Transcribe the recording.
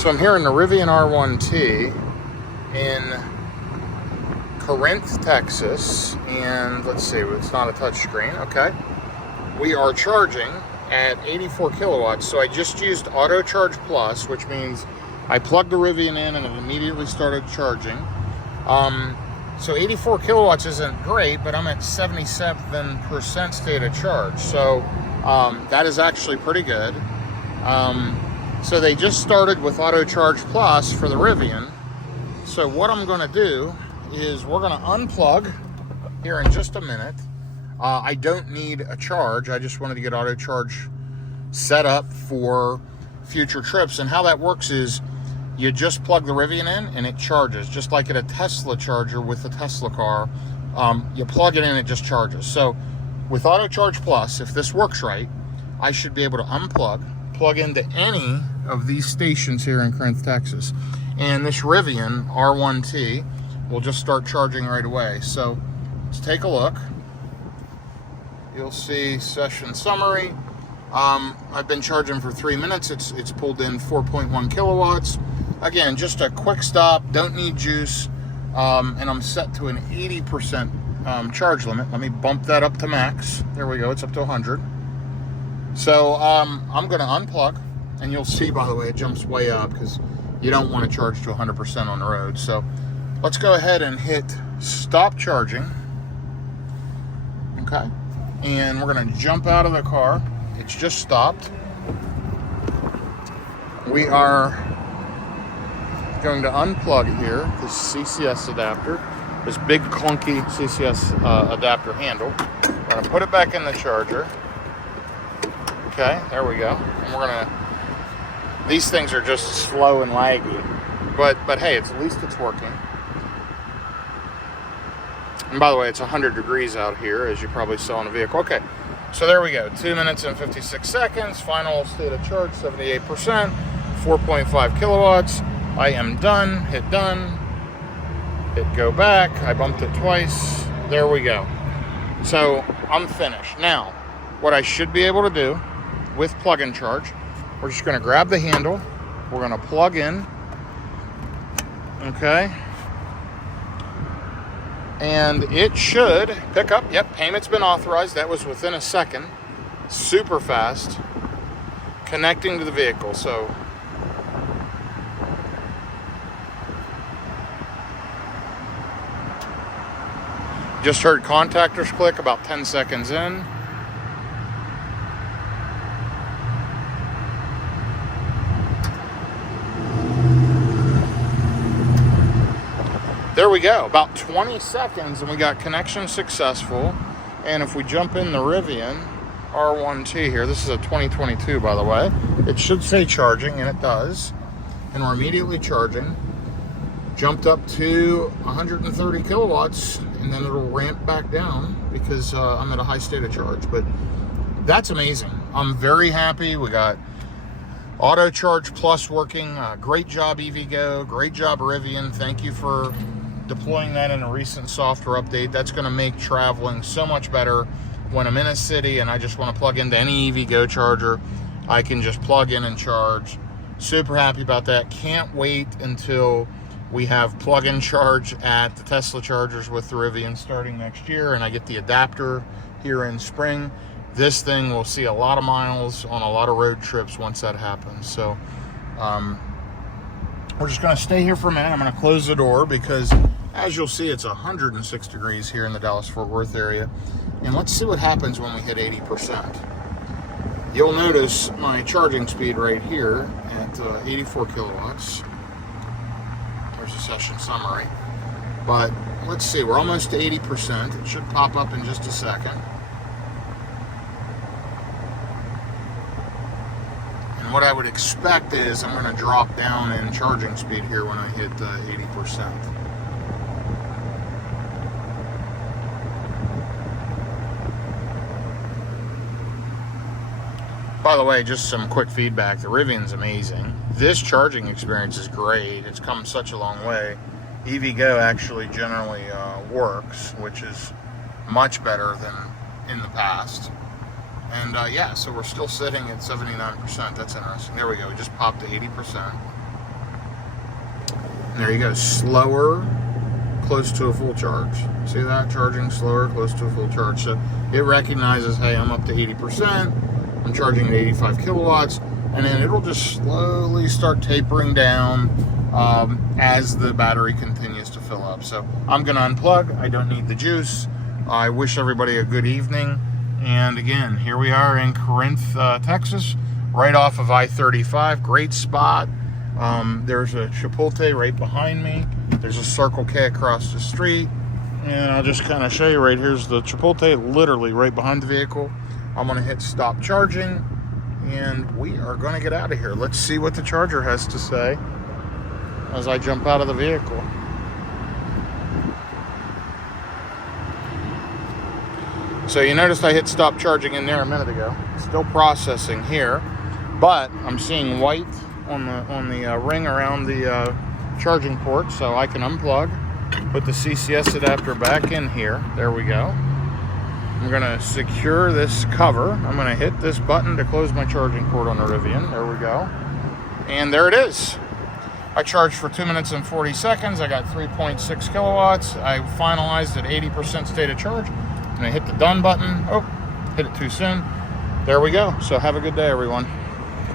So I'm here in the Rivian R1T in Corinth, Texas, and let's see, it's not a touch screen, okay. We are charging at 84 kilowatts, so I just used Auto Charge Plus, which means I plugged the Rivian in and it immediately started charging. So 84 kilowatts isn't great, but I'm at 77% state of charge, so that is actually pretty good. So they just started with Auto Charge Plus for the Rivian. So what I'm going to do is we're going to unplug here in just a minute. I don't need a charge. I just wanted to get Auto Charge set up for future trips. And how that works is you just plug the Rivian in and it charges, just like at a Tesla charger with the Tesla car. You plug it in, it just charges. So with Auto Charge Plus, if this works right, I should be able to unplug, plug into any of these stations here in Corinth, Texas, and this Rivian R1T will just start charging right away. So let's take a look. You'll see session summary. I've been charging for 3 minutes. It's pulled in 4.1 kilowatts. Again, just a quick stop, don't need juice, and I'm set to an 80% charge limit. Let me bump that up to max. There we go, it's up to 100. So I'm going to unplug, and you'll see, by the way, it jumps way up because you don't want to charge to 100% on the road. So let's go ahead and hit stop charging. Okay, and we're going to jump out of the car. It's just stopped. We are going to unplug here this CCS adapter, this big clunky CCS adapter handle. We're going to put it back in the charger. Okay, there we go. And we're gonna, these things are just slow and laggy, but hey, at least it's working. And by the way, it's 100 degrees out here, as you probably saw in the vehicle. Okay, so there we go. 2 minutes and 56 seconds. Final state of charge, 78%, 4.5 kilowatts. I am done. Hit done. Hit go back. I bumped it twice. There we go. So I'm finished. Now, what I should be able to do with plug and charge, we're just going to grab the handle, we're going to plug in, okay, and it should pick up. Yep, payment's been authorized. That was within a second. Super fast. Connecting to the vehicle. So just heard contactors click about 10 seconds in. There we go, about 20 seconds and we got connection successful. And if we jump in the Rivian R1T here, this is a 2022 by the way, it should say charging, and it does. And we're immediately charging. Jumped up to 130 kilowatts, and then it'll ramp back down because I'm at a high state of charge. But that's amazing. I'm very happy. We got Auto Charge Plus working. Great job, EVGO. Great job, Rivian. Thank you for deploying that in a recent software update. That's going to make traveling so much better when I'm in a city and I just want to plug into any EVGO charger. I can just plug in and charge. Super happy about that. Can't wait until we have plug-in charge at the Tesla chargers with the Rivian starting next year, and I get the adapter here in spring. This thing will see a lot of miles on a lot of road trips once that happens. So we're just going to stay here for a minute. I'm going to close the door because, as you'll see, it's 106 degrees here in the Dallas-Fort Worth area. And let's see what happens when we hit 80%. You'll notice my charging speed right here at 84 kilowatts. There's a session summary. But let's see, we're almost to 80%. It should pop up in just a second. And what I would expect is I'm going to drop down in charging speed here when I hit 80%. By the way, just some quick feedback. The Rivian's amazing. This charging experience is great. It's come such a long way. EVGO actually generally works, which is much better than in the past. And yeah, so we're still sitting at 79%. That's interesting. There we go. We just popped to 80%. There you go, slower, close to a full charge. See that? Charging slower, close to a full charge. So it recognizes, hey, I'm up to 80%, I'm charging at 85 kilowatts, and then it'll just slowly start tapering down as the battery continues to fill up. So I'm gonna unplug, I don't need the juice. I wish everybody a good evening. And again, here we are in Corinth, Texas, right off of I-35, great spot. There's a Chipotle right behind me. There's a Circle K across the street. And I'll just kind of show you right here's the Chipotle, literally right behind the vehicle. I'm gonna hit stop charging and we are gonna get out of here. Let's see what the charger has to say as I jump out of the vehicle. So you noticed I hit stop charging in there a minute ago. Still processing here, but I'm seeing white on the ring around the charging port, so I can unplug, put the CCS adapter back in here. There we go. I'm gonna secure this cover. I'm gonna hit this button to close my charging port on the Rivian. There we go. And there it is. I charged for 2 minutes and 40 seconds. I got 3.6 kilowatts. I finalized at 80% state of charge. And I hit the done button. Oh, hit it too soon. There we go. So have a good day, everyone.